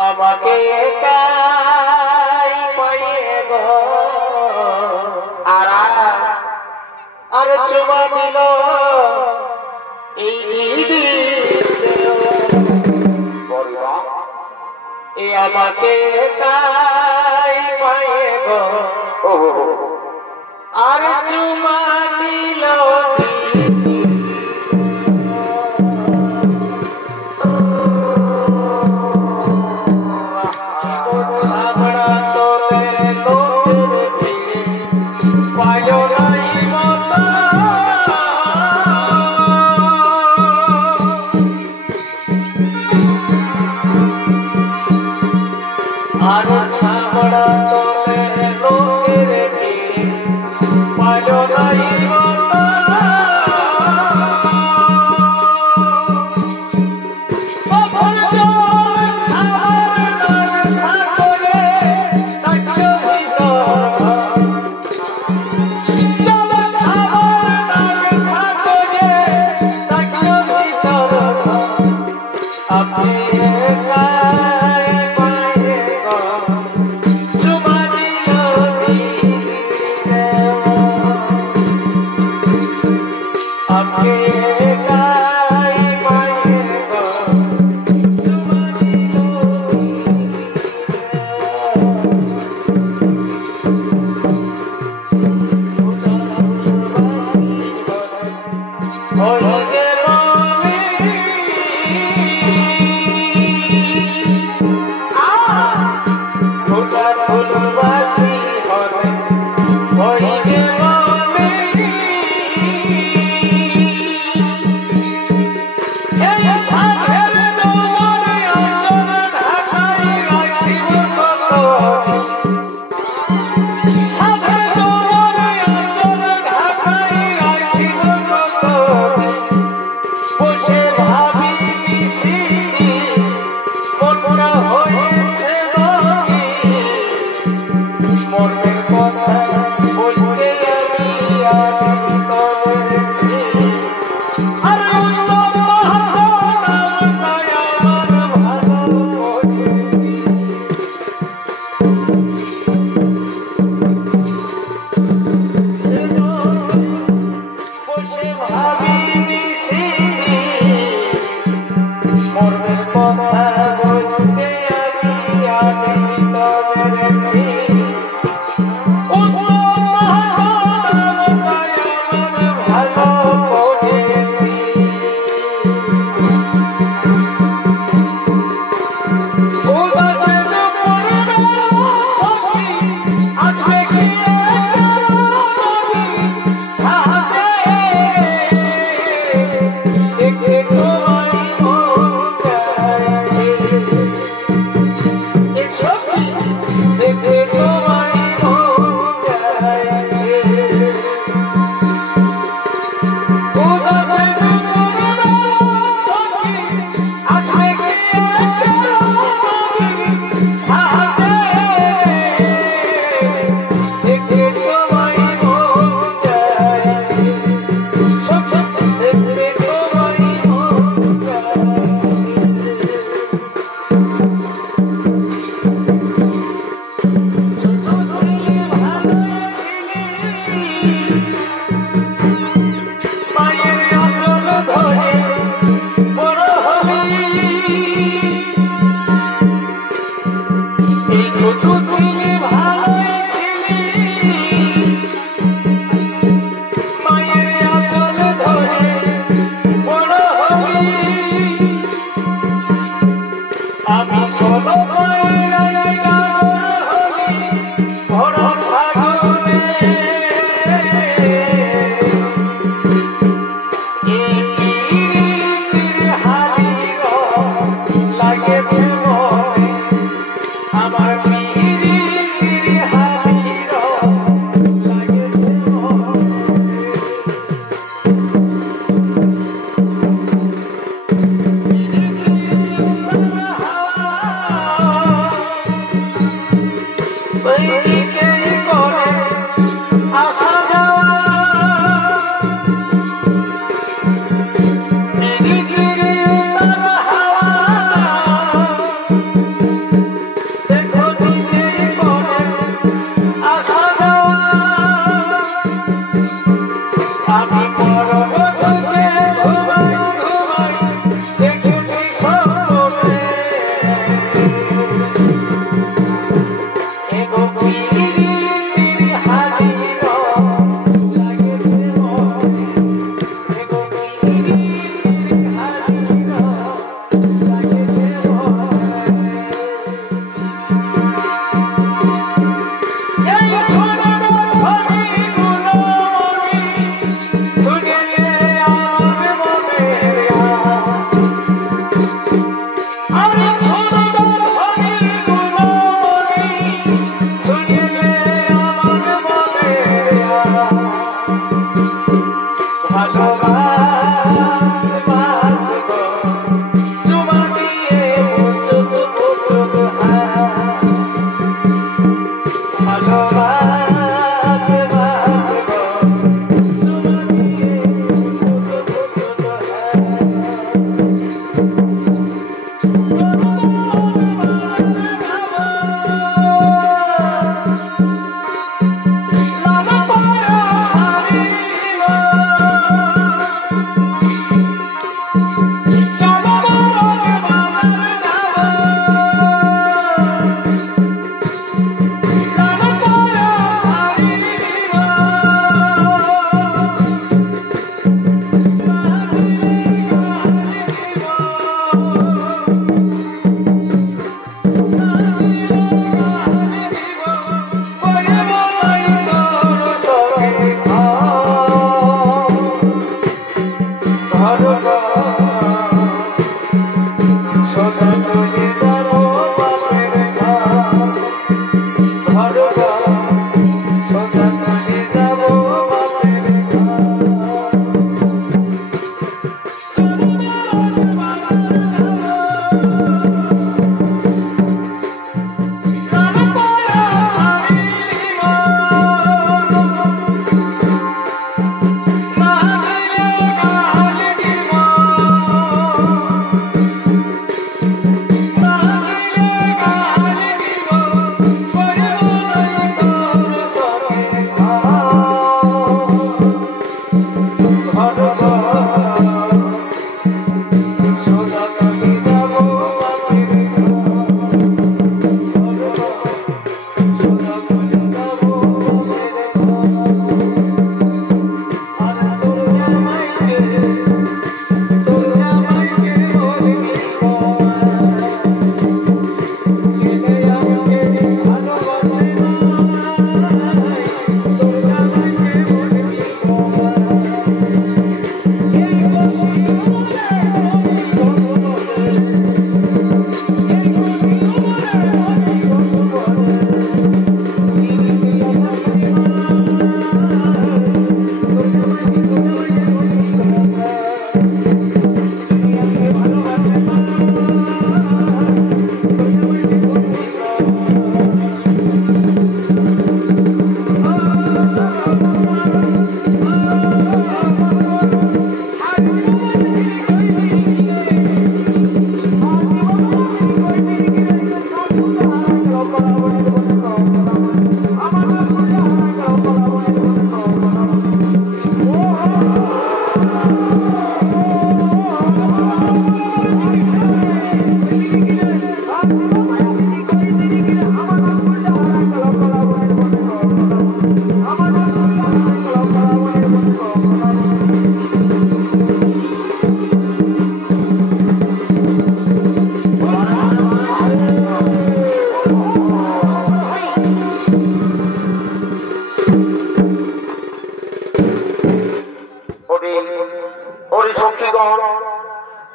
আমাকে একাই পাইয়ে গো আর চুমা দিল এই এ আমাকে একাই পাইয়ে গো আর চুমা দিল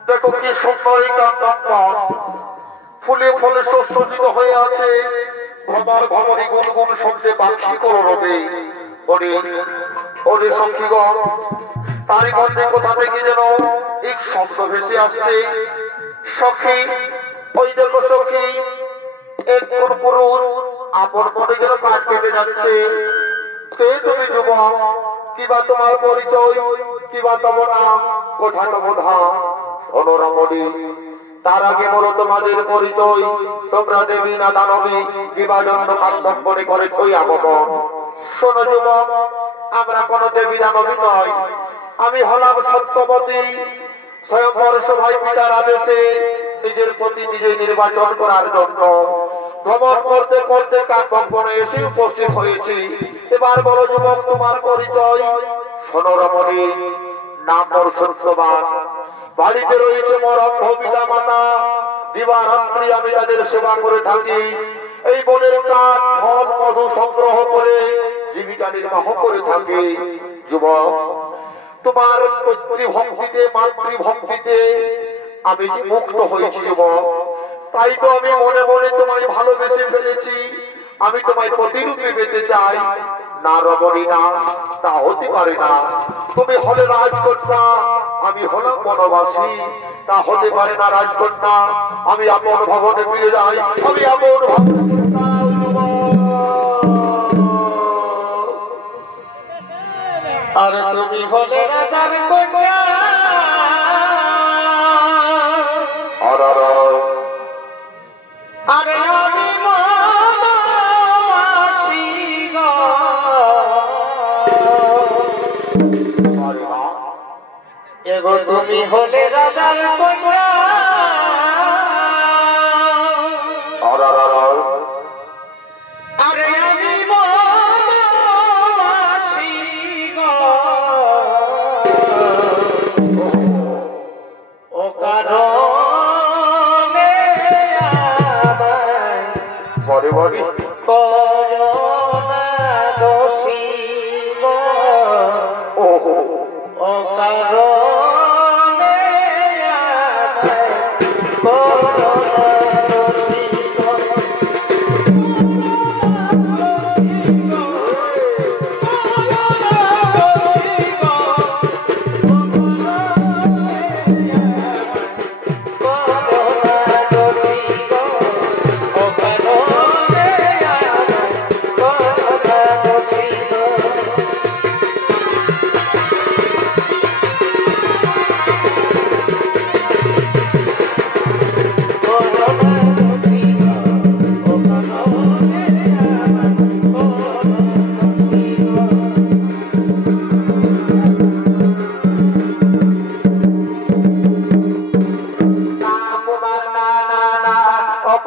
দেখো কি সুন্দর ফুলে ফুলে সজ্জিত হয়ে আছে, ভ্রমর ভ্রমরি গুনগুন শব্দে পাখি করো রবে। ওরে ওরে সখীগণ, তারই মধ্যে কোথা থেকে যেন এক শব্দ ভেসে আসছে। সখী, ওই দেখো সখী, এক কোন পুরুষ আপন মনে যেন কাঠ কেটে যাচ্ছে। কে তুমি যুবক? কিবা তোমার পরিচয়? কিবা তোমার নাম? কোথা তোমার ধাম? শোনো রমণী, তার আগে বলো তোমাদের পরিচয়। তোমরা দেবী না দানবী? কিবা জন্য কান্তব্যে করে কই আগমন? শোনো যুবক, আমরা কোন দেবী দানবী নয়। আমি হলাম সত্যবতী, স্বয়ংবর সভায় পিতার আদেশে নিজের প্রতি নিজে নির্বাচন করার জন্য ভ্রমণ করতে করতে কাকভবনে এসে উপস্থিত হয়েছি। এবার বলো যুবক, তোমার পরিচয়। শোনো রমণী, নাম মোর সত্যবান। বাড়িতে রয়েছে মোর অন্ধ পিতা মাতা। দিবারাত্রি আমি তাদের সেবা করে থাকি। এই বনের কাঠ ফল মধু সংগ্রহ করে জীবিকা নির্বাহ করে থাকি। যুবক, তোমার পিতৃভক্তিতে মাতৃভক্তিতে আমি যে মুক্ত হয়েছি যুবক, তাই তো আমি মনে মনে তোমায় ভালোবেসে ফেলেছি। আমি তোমায় প্রতিরূপে পেতে চাই। না রমণী, না, তা হতে পারে না। তুমি হলে রাজকন্যা, আমি হলাম বনবাসী। তা হতে পারে না রাজকন্যা। আমি আপন ভবনে ফিরে যাই। আমি আপন ভবনে আর তুমি হলে রাজার কন্যা। আরে আমি বনবাসী গো। এগো তুমি হলে রাজার কন্যা। বারে বারে করোনা দোষী গো ওহো অকারণে আমায় করোনা দোষী গো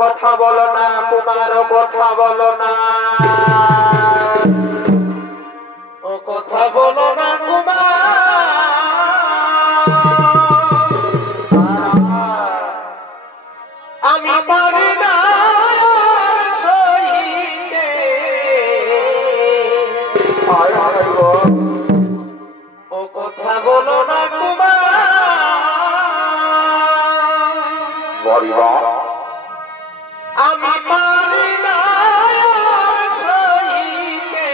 কথা বলো না কুমার কথা বলো না ও কথা বলো না কুমার আমি পারি না সইতে ও কথা বলো না কুমার আমি পারি না সইতে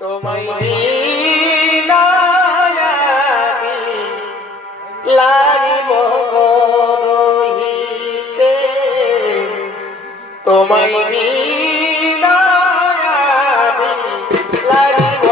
তোমায় বিনা আমি লারিব রহিতে তোমায় বিনা আমি লারিব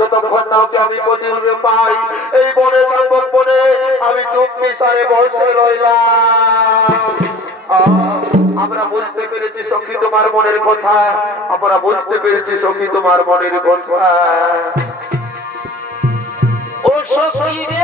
যতক্ষণ নাওকে আমি প্রতিরূপে পাই এই বনে বনে আমি চুপি সারে বসে রইলাম। আমরা বুঝতে পেরেছি সখী তোমার মনের কথা, আমরা বুঝতে পেরেছি সখী তোমার মনের কথা। ও সখী রে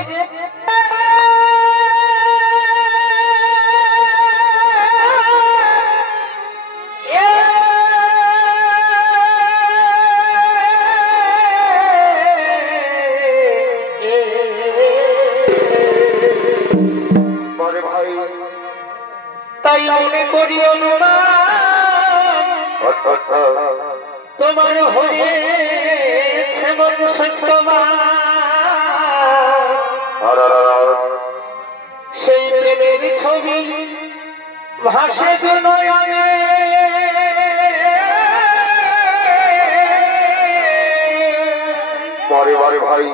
তাই মনে করিও না তোমার হয়েছে মন সত্যবান সেই প্রেমের ছবি ভাসে নয়নে বারে বারে ভাই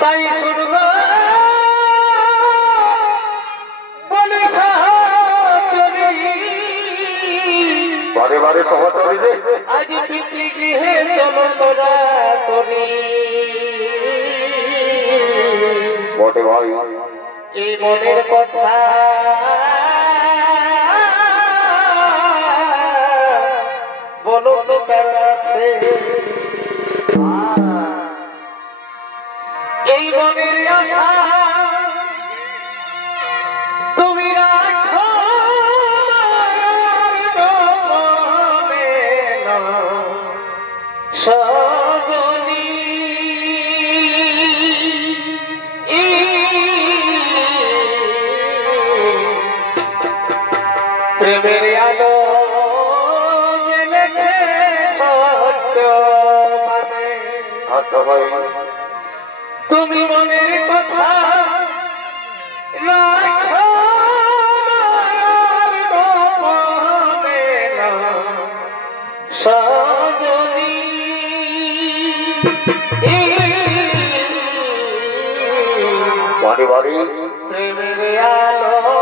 তাই শুনব বারে বারে সহচরী রে আজ পিতৃগৃহে চলো তোরা করি বটে ভাই এই মনের কথা বলো তো তার কাছে এই মনের আশা তুমি রাখো সজনী প্রেমের আলো জেলেছে সত্য মানে তুমি মনের কথা রাখো সজনী বারে বারে প্রেমের আলো